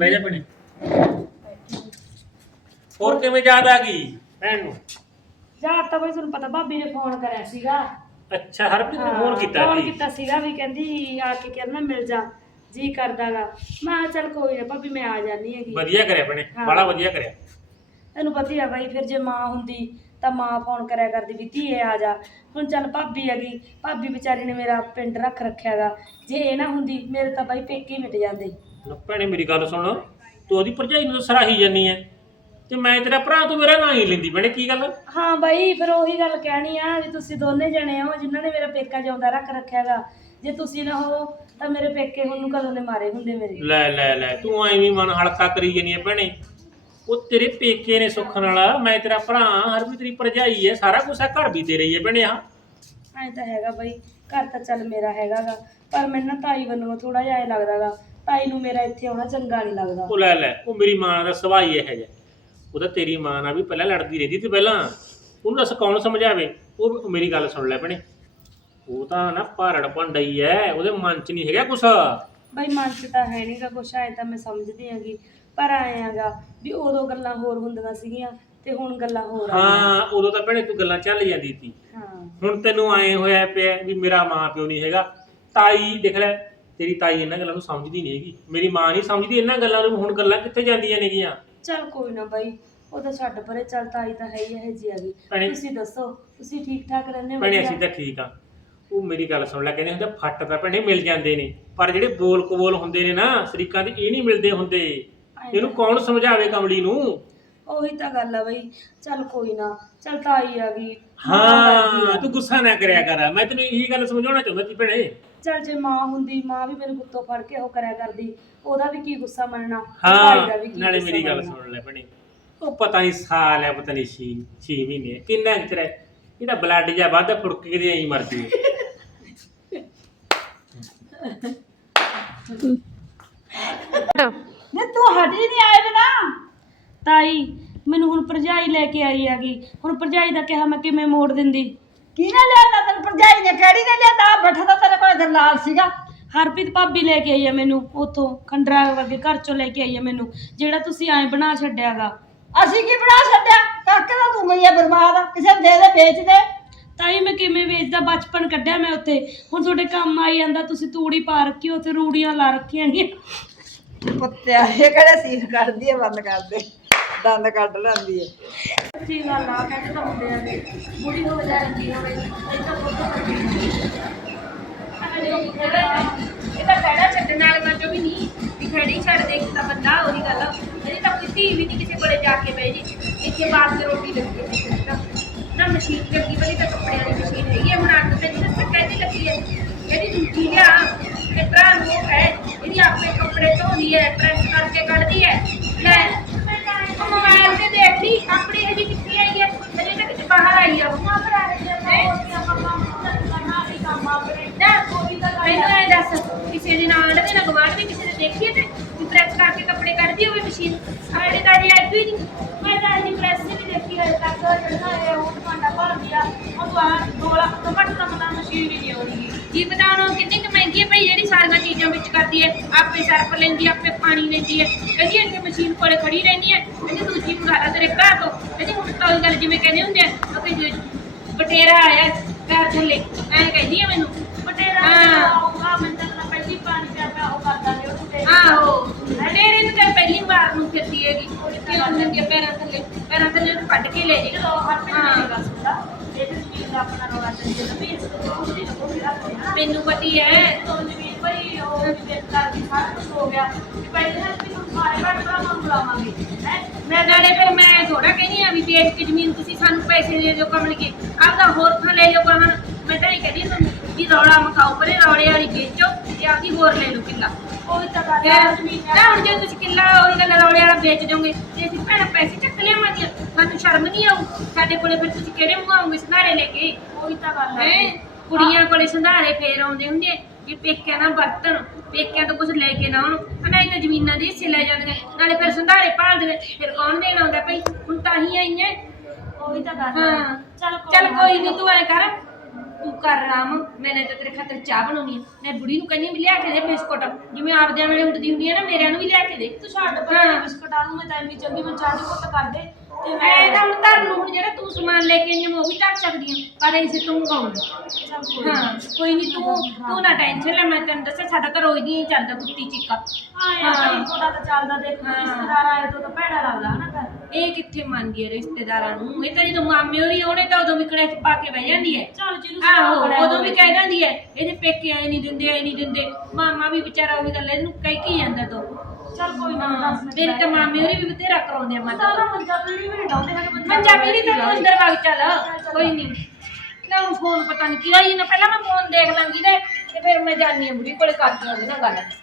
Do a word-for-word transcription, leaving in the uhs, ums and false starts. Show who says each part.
Speaker 1: ਬਹਿ ਜਾ ਭੈਣੇ। ਹੋਰ ਕਿਵੇਂ ਯਾਦ ਆ ਗਈ ਭੈਣ ਨੂੰ?
Speaker 2: ਯਾਦ ਤਾਂ ਬਈ ਤੁਹਾਨੂੰ ਪਤਾ ਭਾਬੀ ਨੇ ਫੋਨ ਕਰਿਆ ਸੀਗਾ।
Speaker 1: ਅੱਛਾ ਹਰਪ੍ਰੀਤ ਨੇ ਫੋਨ ਕੀਤਾ
Speaker 2: ਫੋਨ
Speaker 1: ਸੀ?
Speaker 2: ਕੀਤਾ ਸੀਗਾ ਵੀ ਕਹਿੰਦੀ ਆ ਕੇ ਕਹਿੰਦਾ ਮਿਲ ਜਾ ਜੀ ਕਰਦਾਗਾ। ਮੈਂ ਕਿਹਾ ਚੱਲ ਕੋਈ ਨਾ ਭਾਬੀ ਮੈਂ ਆ ਜਾਨੀ ਹੈਗੀ।
Speaker 1: ਵਧੀਆ ਕਰਿਆ ਭੈਣੇ, ਬੜਾ ਵਧੀਆ ਕਰਿਆ।
Speaker 2: ਤੈਨੂੰ ਪਤਾ ਹੀ ਆ ਬਾਈ, ਫਿਰ ਜੇ ਮਾਂ ਹੁੰਦੀ ਤਾਂ ਮਾਂ ਫੋਨ ਕਰਿਆ ਕਰਦੀ ਵੀ ਧੀਏ ਆ ਜਾ। ਹੁਣ ਚੱਲ ਭਾਬੀ ਹੈਗੀ, ਭਾਬੀ ਵਿਚਾਰੀ ਨੇ ਮੇਰਾ ਪਿੰਡ ਰੱਖ ਰੱਖਿਆਗਾ। ਜੇ ਇਹ ਨਾ ਹੁੰਦੀ ਮੇਰੇ ਤਾਂ ਬਾਈ ਪੇਕੇ ਮਿਟ ਜਾਂਦੇ।
Speaker 1: ਭੈਣੇ ਮੇਰੀ ਗੱਲ ਸੁਣ, ਤੂੰ ਉਹਦੀ ਭਰਜਾਈ ਨੂੰ ਸਰਾਹੀ ਜਾਨੀ ਐ ਤੇ ਮੈਂ ਤੇਰਾ ਭਰਾ ਤੂੰ ਮੇਰਾ ਨਾਂ ਹੀ ਲੈਂਦੀ ਭੈਣੇ, ਕੀ ਗੱਲ?
Speaker 2: ਹਾਂ ਬਾਈ ਫਿਰ ਉਹੀ ਗੱਲ ਕਹਿਣੀ ਆ ਵੀ ਤੁਸੀਂ ਦੋਨੇ ਜਣੇ ਹੋ ਜਿਨ੍ਹਾਂ ਨੇ ਮੇਰਾ ਪੇਕਾ ਜਿਉਂਦਾ ਰੱਖ ਰੱਖਿਆਗਾ। ਜੇ ਤੁਸੀਂ ਨਾ ਹੋ ਤਾਂ ਮੇਰੇ ਪੇਕੇ ਹੁਣ ਨੂੰ ਕਦੋਂ ਦੇ ਮਾਰੇ ਹੁੰਦੇ ਮੇਰੇ।
Speaker 1: ਲੈ ਲੈ ਲੈ ਤੂੰ ਐਵੇਂ ਮਨ ਹਲਕਾ ਕਰੀ ਜਾਨੀ ਐ ਭੈਣੇ। ਉਹ ਤੇਰੇ ਪੇਕੇ ਨੇ ਸੁੱਖ ਨਾਲ, ਮੈਂ ਤੇਰਾ ਭਰਾ ਹਰ ਵੀ ਤੇਰੀ ਭਰਜਾਈ ਐ, ਸਾਰਾ ਕੁਛ ਆ, ਘਰ ਵੀ ਤੇਰਾ ਹੀ ਐ ਭੈਣੇ। ਆ
Speaker 2: ਐਂ ਤਾਂ ਹੈਗਾ ਬਾਈ, ਘਰ ਤਾਂ ਚੱਲ ਮੇਰਾ ਹੈਗਾਗਾ, ਪਰ ਮੈਨੂੰ ਨਾ ਤਾਈ ਵੱਲੋਂ ਥੋੜਾ ਜਿਹਾ ਐ ਲੱਗਦਾਗਾ ਤਾਈ ਨੂੰ ਮੇਰਾ ਇੱਥੇ ਆਉਣਾ ਚੰਗਾ ਨਹੀਂ ਲੱਗਦਾ।
Speaker 1: ਉਹ ਲੈ ਲੈ, ਉਹ ਮੇਰੀ ਮਾਂ ਦਾ ਸੁਭਾਅ ਹੀ ਇਹੋ ਜਿਹਾ। ਉਹ ਤਾਂ ਤੇਰੀ ਮਾਂ ਨਾਲ ਵੀ ਪਹਿਲਾਂ ਲੜਦੀ ਰਹਿੰਦੀ ਤੇ ਪਹਿਲਾਂ ਉਹਨੂੰ ਦੱਸ ਕੌਣ ਸਮਝਾਵੇ। ਉਹ ਮੇਰੀ ਗੱਲ ਸੁਣ ਲੈ ਭੈਣੇ, ਉਹ ਤਾਂ ਨਾ ਭਾਰੜ ਭੰਡਈ ਐ, ਉਹਦੇ ਮਨ 'ਚ ਨਹੀਂ ਹੈਗਾ ਕੁਛ।
Speaker 2: ਬਾਈ ਮਨ 'ਚ ਤਾਂ ਹੈ ਨਹੀਂਗਾ ਕੁਛ, ਐ ਤਾਂ ਮੈਂ ਸਮਝਦੀ ਹੈਗੀ, ਪਰ ਆਏ ਹੈਗਾ ਵੀ ਉਦੋਂ ਗੱਲਾਂ ਹੋਰ ਹੁੰਦੀਆਂ ਸੀਗੀਆਂ ਤੇ ਹੁਣ ਗੱਲਾਂ ਹੋਰ ਆ।
Speaker 1: ਹਾਂ ਉਦੋਂ ਤਾਂ ਭੈਣੇ ਤੂੰ ਗੱਲਾਂ ਚੱਲ ਜਾਂਦੀ ਸੀ।
Speaker 2: ਹਾਂ
Speaker 1: ਹੁਣ ਤੈਨੂੰ ਐਂ ਹੋਇਆ ਪਿਆ ਵੀ ਮੇਰਾ ਮਾਂ ਪਿਓ ਨਹੀਂ ਹੈਗਾ। ਤਾਈ ਦੇਖ ਲੈ, ਤੇਰੀ ਤਾਈ ਇਹਨਾਂ ਗੱਲਾਂ ਨੂੰ ਸਮਝਦੀ ਨਹੀਂ ਹੈਗੀ, ਮੇਰੀ ਮਾਂ ਨਹੀਂ ਸਮਝਦੀ ਇਹਨਾਂ ਗੱਲਾਂ ਨੂੰ। ਹੁਣ ਗੱਲਾਂ ਕਿੱਥੇ ਜਾਂਦੀਆਂ ਨੇਗੀਆਂ?
Speaker 2: ਚੱਲ ਕੋਈ ਨਾ ਬਾਈ, ਉਹ ਤਾਂ ਛੱਡ ਪਰੇ, ਚੱਲ ਤਾਈ ਤਾਂ ਹੈ ਹੀ ਇਹ ਜੀ ਹੈਗੀ। ਤੁਸੀਂ ਦੱਸੋ ਤੁਸੀਂ ਠੀਕ ਠਾਕ ਰਹਿੰਦੇ ਹੋ?
Speaker 1: ਭੈਣੇ ਅਸੀਂ ਤਾਂ ਠੀਕ ਆ। ਉਹ ਮੇਰੀ ਗੱਲ ਸੁਣ ਲੈ, ਕਹਿੰਦੇ ਹੁੰਦੇ ਫੱਟ ਤਾਂ ਭੈਣੇ ਮਿਲ ਜਾਂਦੇ ਨੇ, ਪਰ ਜਿਹੜੇ ਬੋਲ ਕਬੋਲ ਹੁੰਦੇ ਨੇ ਨਾ ਸਰੀਕਾਂ ਦੇ, ਇਹ ਨਹੀਂ ਮਿਲਦੇ ਹੁੰਦੇ। ਇਹਨੂੰ ਕੌਣ ਸਮਝਾਵੇ ਕਮਲੀ ਨੂੰ?
Speaker 2: ਉਹੀ ਤਾਂ ਗੱਲ ਆ ਬਈ। ਚੱਲ ਕੋਈ ਨਾ, ਚੱਲ ਤਾਈ ਆ ਗਈ।
Speaker 1: ਹਾਂ ਤੂੰ ਗੁੱਸਾ ਨਾ ਕਰਿਆ ਕਰ, ਮੈਂ ਤੈਨੂੰ ਇਹੀ ਗੱਲ ਸਮਝਾਉਣਾ ਚਾਹੁੰਦਾ ਸੀ ਭੈਣੇ।
Speaker 2: ਚੱਲ ਜੇ ਮਾਂ ਹੁੰਦੀ, ਮਾਂ ਵੀ ਮੇਰੇ ਗੁੱਤੋਂ ਫੜ ਕੇ ਉਹ ਕਰਿਆ ਕਰਦੀ, ਉਹਦਾ ਵੀ ਕੀ ਗੁੱਸਾ ਮੰਨਣਾ।
Speaker 1: ਹਾਂ ਨਾਲੇ ਮੇਰੀ ਗੱਲ ਸੁਣ ਲੈ ਭੈਣੇ, ਉਹ ਪਤਾ ਨਹੀਂ ਸਾਲ ਹੈ, ਪਤਾ ਨਹੀਂ ਛੇ ਛੇ ਮਹੀਨੇ ਕਿੰਨਾ ਚਿਰ ਹੈ, ਇਹਦਾ ਬਲੱਡ ਜਾਂ ਵੱਧ ਫੁੜਕ ਕੇ ਦੇ ਐਂ ਮਰ ਜੂ।
Speaker 3: ਨੇ ਤੂੰ ਹਟੀ ਨਹੀਂ ਆਏ ਬਿਨਾ।
Speaker 2: ਤਾਈ ਮੈਨੂੰ ਹੁਣ ਭਰਜਾਈ ਲੈ ਕੇ ਆਈ ਹੈਗੀ, ਹੁਣ ਭਰਜਾਈ ਦਾ ਕਿਹਾ ਮੈਂ ਕਿਵੇਂ ਮੋੜ ਦਿੰਦੀ।
Speaker 3: ਕਿਹਨੇ ਲਿਆਂਦਾ ਤੈਨੂੰ? ਭਰਜਾਈ ਨੇ ਕਿਹੜੀ ਨੇ ਲਿਆਂਦਾ? ਬੈਠਾ ਤਾਂ ਤੇਰੇ ਕੋਲ ਦਲਾਲ ਸੀਗਾ।
Speaker 2: ਹਰਪ੍ਰੀਤ ਭਾਬੀ ਲੈ ਕੇ ਆਈ ਆ ਮੈਨੂੰ ਉੱਥੋਂ, ਖੰਡਰਾ ਵਰਗੇ ਘਰ ਚੋਂ ਲੈ ਕੇ ਆਈ ਆ ਮੈਨੂੰ, ਜਿਹੜਾ ਤੁਸੀਂ ਐਂ ਬਣਾ ਛੱਡਿਆਗਾ।
Speaker 3: ਅਸੀਂ ਕੀ ਬਣਾ ਛੱਡਿਆ? ਕਾਕੇ ਦਾ ਤੂੰ ਗਈ ਆ ਬਰਬਾਦ, ਕਿਸੇ ਨੂੰ ਦੇ ਦੇ ਵੇਚ ਦੇ।
Speaker 2: ਤਾਈ ਮੈਂ ਕਿਵੇਂ ਵੇਚਦਾ, ਬਚਪਨ ਕੱਢਿਆ ਮੈਂ ਉੱਥੇ, ਹੁਣ ਤੁਹਾਡੇ ਕੰਮ ਆਈ ਜਾਂਦਾ। ਤੁਸੀਂ ਤੂੜੀ ਪਾ ਰੱਖੀ, ਉੱਥੇ ਰੂੜੀਆਂ ਲਾ ਰੱਖੀਆਂ ਨੇ।
Speaker 3: ਪੁੱਤਿਆ ਇਹ ਕਿਹੜੇ ਸੀਨ ਕੱਢਦੀ ਹੈ? ਬੰਦ ਕਰ ਦੇ, ਦੰਦ ਕੱਢ ਲੈਂਦੀ ਹੈ।
Speaker 2: ਸੱਚੀ ਗੱਲ ਆ, ਕਹਿੰਦੇ ਤਾਂ ਹੁੰਦੇ ਆ ਨੇ ਬੁੜੀ ਹੋ ਜਾਂਦੀ ਹੋਵੇ ਇਹ ਤਾਂ ਬਹੁਤ
Speaker 4: ਇਹ ਤਾਂ ਖੜਾ ਛੱਡਣ ਵਾਲੀਆਂ ਚੋਂ ਵੀ ਨਹੀਂ, ਵੀ ਖੜੀ ਛੱਡ ਦੇ ਤਾਂ ਬੰਦਾ ਉਹੀ ਗੱਲ ਆ। ਇਹਦੀ ਤਾਂ ਕੋਈ ਧੀ ਵੀ ਨਹੀਂ ਕਿਸੇ ਕੋਲੇ ਜਾ ਕੇ ਬਹਿ ਜੀ, ਇੱਥੇ ਬਾਹਰ ਤੇ ਰੋਟੀ ਲੱਗੀ ਹੈ ਨਾ, ਮਸ਼ੀਨ ਲੱਗੀ ਬਣੀ ਤਾਂ ਕੱਪੜਿਆਂ ਦੀ ਮਸ਼ੀਨ ਹੈਗੀ ਹੈ। ਹੁਣ ਅੱਗ ਤੇ ਨਹੀਂ ਦੱਸਿਆ ਕਹਿੰਦੀ ਲੱਗੀ ਹੈ, ਇਹਦੀ ਦੂਜੀ ਲਿਆ ਤੇ ਭਰਾ ਨੂੰ ਹੈ, ਇਹਦੀ ਆਪਣੇ ਕੱਪੜੇ ਧੋਦੀ ਹੈ, ਪ੍ਰੈਸ ਕਰਕੇ ਕੱਢਦੀ ਹੈ। ਲੈ ਮੋਬਾਈਲ ਤੇ ਦੇਖੀ ਆਪਣੀ ਹਜੀ ਕਿੱਥੇ ਆਈ ਹੈ, ਹਜੇ ਤਾਂ ਕਿਤੇ ਬਾਹਰ ਆਈ ਆ। ਮੈਨੂੰ ਇਹ ਦੱਸ, ਕਿਸੇ ਦੇ ਨਾਲ ਦੇ ਨਾ ਗਵਾਂਢ ਵੀ ਕਿਸੇ ਨੇ ਦੇਖੀਏ ਤੇ ਪ੍ਰੈਸ ਕਰਕੇ ਕੱਪੜੇ ਕੱਢਦੀ ਹੋਵੇ ਮਸ਼ੀਨ? ਸਾਡੇ ਤਾਂ ਅਜੇ ਅੱਜ ਵੀ ਨਹੀਂ, ਮੈਂ ਤਾਂ ਅਜੇ ਪ੍ਰੈਸ ਨਹੀਂ ਦੇਖੀ ਹਜੇ ਤੱਕ। ਜਿਹੜਾ ਇਹ ਉਹ ਭਾਂਡਾ ਭਰਦੀ ਆ, ਉਹ ਆ ਦੋ ਲੱਖ ਤੋਂ ਘੱਟ ਤਾਂ ਪਤਾ ਮਸ਼ੀਨ ਹੀ ਨਹੀਂ ਆਉਣੀ ਜੀ। ਪਤਾ ਹੁਣ ਕਿੰਨੀ ਕੁ ਮਹਿੰਗੀ ਹੈ ਭਾਈ, ਜਿਹੜੀ ਸਾਰੀਆਂ ਚੀਜ਼ਾਂ ਵਿੱਚ ਕਰਦੀ ਹੈ। ਆਪੇ ਸਰਫ ਲੈਂਦੀ, ਆਪੇ ਪਾਣੀ ਲੈਂਦੀ ਹੈ, ਕਹਿੰਦੀ ਇੱਥੇ ਮਸ਼ੀਨ ਕੋਲੇ ਖੜੀ ਰਹਿੰਦੀ ਹੈ। ਕਹਿੰਦੀ ਦੂਜੀ ਮੰਗਾ ਲਾ ਤੇਰੇ ਭਰਾ ਤੋਂ, ਕਹਿੰਦੀ ਹੁਣ ਤਾਂ ਗੱਲ ਜਿਵੇਂ ਕਹਿੰਦੇ ਹੁੰਦੇ ਆ ਕਿ ਬਟੇਰਾ ਆਇਆ ਪੈਰ ਥੱਲੇ, ਐਂ ਕਹਿੰਦੀ ਆ ਮੈਨੂੰ ਬਟੇਰਾ ਆਊਗਾ। ਮੈਂ ਤਾਂ ਪਹਿਲੀ ਪਾਣੀ ਪਿਆ ਉਹ ਕਰਦਾ ਨੇ ਉਹਨੂੰ। ਆਹੋ ਬਟੇਰੇ ਨੂੰ ਤਾਂ ਪਹਿਲੀ ਵਾਰ ਨੂੰ ਫਿਰਦੀ ਹੈਗੀ, ਕਿਉਂ ਹੁੰਦੀ ਹੈ ਪੈਰਾਂ ਥੱਲੇ? ਪੈਰਾਂ ਥੱਲੇ ਉਹਨੂੰ ਕੱਢ ਕੇ ਲੈ ਜੇ। ਹਾਂ ਆਪਣਾ ਰੌਲਾ ਚੱਲੀ ਮੈਨੂੰ ਪਤੀ ਹੈ।
Speaker 2: ਭਾਈ ਉਹ ਕਰਦੀ ਸਾਰਾ ਕੁਝ ਹੋ ਗਿਆ, ਪਹਿਲੇ ਨਾਲ ਵੀ ਹੁਣ ਸਾਰੇ ਘਰ ਭਰਾਵਾਂ ਨੂੰ ਬੁਲਾਵਾਂਗੇ।
Speaker 4: ਮੈਂ ਨਾਲੇ ਫਿਰ ਮੈਂ ਥੋੜਾ ਕਹਿੰਦੀ ਆ ਵੀ ਵੇਚ ਕੇ ਜ਼ਮੀਨ ਤੁਸੀਂ ਸਾਨੂੰ ਪੈਸੇ ਦੇ ਦਿਓ ਕਮਲ ਕੇ, ਆਪਦਾ ਹੋਰ ਥਾਂ ਲੈ ਲਿਓ ਕਮਲ। ਮੈਂ ਤਾਂ ਨਹੀਂ ਕਹਿੰਦੀ ਤੁਹਾਨੂੰ ਵੀ ਰੌਲਾ ਮਕਾਓ, ਪਰੇ ਰੌਲੇ ਵਾਲੀ ਵੇਚੋ ਤੇ ਆਪਦੀ ਹੋਰ ਲੈ ਲਓ ਕਿੱਲਾ।
Speaker 2: ਉਹੀ ਤਾਂ ਗੱਲ
Speaker 4: ਨਾ ਹੁਣ ਜੇ ਤੁਸੀਂ ਕਿੱਲਾ ਉਹੀ ਗੱਲ ਰੌਲੇ ਵਾਲਾ ਵੇਚ ਦੋਗੇ ਤੇ ਅਸੀਂ ਭੈਣਾਂ ਪੈਸੇ ਚੱਕ ਲਿਆਵਾਂਗੇ, ਸਾਨੂੰ ਸ਼ਰਮ ਨਹੀਂ ਆਊ ਸਾਡੇ ਕੋਲੇ? ਫਿਰ ਤੁਸੀਂ ਕਿਹੜੇ ਮੰਗਾਓਗੇ ਸੰਧਾਰੇ ਲੈ ਕੇ?
Speaker 2: ਉਹੀ ਤਾਂ ਗੱਲ
Speaker 4: ਹੈ, ਕੁੜੀਆਂ ਕੋਲੇ ਸੰਧਾਰੇ ਫੇਰ ਆਉਂਦੇ ਹੁੰਦੇ ਜੇ ਪੇਕਿਆਂ ਨਾਲ ਵਰਤਣ, ਪੇਕਿਆਂ ਤੋਂ ਕੁਝ ਲੈ ਕੇ ਨਾ ਆਉਣ, ਨਹੀਂ ਤਾਂ ਜ਼ਮੀਨਾਂ ਦੇ ਹਿੱਸੇ ਲੈ ਜਾਂਦੇ, ਨਾਲੇ ਫਿਰ ਸੰਧਾਰੇ ਭਾਲਦੇ ਨੇ, ਫਿਰ ਕੌਣ ਦੇਣ ਆਉਂਦਾ ਭਾਈ? ਹੁਣ ਤਾਂ ਹੀ ਆਈ ਹੈ।
Speaker 2: ਉਹੀ ਤਾਂ ਗੱਲ
Speaker 4: ਹਾਂ
Speaker 2: ਚੱਲ
Speaker 4: ਚੱਲ ਕੋਈ ਨੀ, ਤੂੰ ਐ ਕਰ ਤੂੰ ਕਰ ਆਰਾਮ, ਮੈਂ ਨਹੀਂ ਤਾਂ ਤੇਰੇ ਖਾਤਰ ਚਾਹ ਬਣਾਉਣੀ ਆ। ਮੈਂ ਬੁੜੀ ਨੂੰ ਕਹਿੰਦੀ ਵੀ ਲਿਆ ਕੇ ਦੇ ਬਿਸਕੁਟ, ਜਿਵੇਂ ਆਪਦਿਆਂ ਵੇਲੇ ਉੱਡਦੀ ਹੁੰਦੀ ਆ ਨਾ, ਮੇਰਿਆਂ ਨੂੰ ਵੀ ਲਿਆ ਕੇ ਦੇ।
Speaker 2: ਤੂੰ ਛੱਡ ਪਰਾਂ ਬਿਸਕੁਟ ਆ ਨੂੰ, ਮੈਂ ਤਾਂ ਇੰਨੀ ਚੰਗੀ ਮੈਂ ਚਾਹ ਦੀ ਘੁੱਟ ਕਰ ਦੇ ਤੇ ਮੈਂ
Speaker 4: ਐ ਤਾਂ ਹੁਣ ਧਰ ਨੂੰ, ਹੁਣ ਜਿਹੜਾ ਤੂੰ ਸਮਾਨ ਲੈ ਕੇ ਆਈ ਆਂ ਮੈਂ ਉਹ ਵੀ ਧਰ ਸਕਦੀ ਆ, ਪਰ ਇਸੇ ਤੂੰ ਮੰਗਾਉਂਗੀ।
Speaker 2: ਚੱਲ ਕੋਈ ਨੀ।
Speaker 4: ਹਾਂ ਕੋਈ ਨਹੀਂ, ਤੂੰ ਤੂੰ ਨਾ ਟੈਨਸ਼ਨ ਲੈ, ਮੈਂ ਤੈਨੂੰ ਦੱਸਿਆ ਸਾਡਾ ਤਾਂ ਰੋਜ਼ ਦੀ ਹੀ ਚੱਲਦਾ ਕੁੱਤੀ ਚੀਕਾ।
Speaker 2: ਆਇਆ ਭਾਈ ਕੋਦਾ ਤਾਂ ਚੱਲਦਾ ਦੇਖ,
Speaker 4: ਹਾਂ।
Speaker 2: ਰਿਸ਼ਤੇਦਾਰ ਆਏ ਤੋਂ ਤਾਂ ਭੈੜਾ ਲੱਗਦਾ ਹਨਾ ਘਰ।
Speaker 4: ਇਹ ਕਿੱਥੇ ਮੰਨਦੀ ਹੈ ਰਿਸ਼ਤੇਦਾਰਾਂ ਨੂੰ, ਇਹ ਤਾਂ ਜਦੋਂ ਮਾਮੇ ਹੋਰੀ ਉਹਨੇ ਤਾਂ ਉਦੋਂ ਵੀ ਕੜਾਈ ਪਾ ਕੇ ਬਹਿ ਜਾਂਦੀ ਹੈ।
Speaker 2: ਚੱਲ ਜਿਹਨੂੰ
Speaker 4: ਆਹੋ
Speaker 2: ਸੁਣਾ
Speaker 4: ਉਦੋਂ ਵੀ ਕਹਿ ਦਿੰਦੀ ਹੈ ਇਹਦੇ ਪੇਕੇ ਆਏ ਨਹੀਂ ਦਿੰਦੇ ਆਏ ਨਹੀਂ ਦਿੰਦੇ, ਮਾਮਾ ਵੀ ਵਿਚਾਰਾ ਉਹੀ ਗੱਲ ਇਹਨੂੰ ਕਹਿ ਕੀ ਜਾਂਦਾ ਤੂੰ।
Speaker 2: ਚੱਲ ਕੋਈ ਨਾ ਦੱਸ ਮਿੰਟ
Speaker 4: ਮੇਰੀ ਤਾਂ ਮਾਮੇ ਹੋਰੀ ਵੀ ਬਥੇਰਾ ਕਰਾਉਂਦੇ ਆ ਮਾਤਾ
Speaker 2: ਸਾਰਾ ਮੰਜਾ ਪੀੜੀ ਵੀ ਡਾਉਂਦੇ ਹੈਗੇ
Speaker 4: ਪੰਜਾਬੀ ਨਹੀਂ ਤਾਂ ਅੰਦਰ ਵਗ ਚੱਲ, ਕੋਈ ਨਹੀਂ ਲੈ ਹੁਣ ਫੋਨ ਪਤਾ ਨਹੀਂ ਕੀ ਹੋਈ ਨਾ, ਪਹਿਲਾਂ ਮੈਂ ਫੋਨ ਦੇਖ ਲਾਂਗੀ ਤੇ ਤੇ ਫਿਰ ਮੈਂ ਜਾਣੀ ਆ ਬੁੜੀ ਕੋਲੇ ਕਰਦੀ ਆ ਉਹਦੇ ਨਾਲ ਗੱਲ।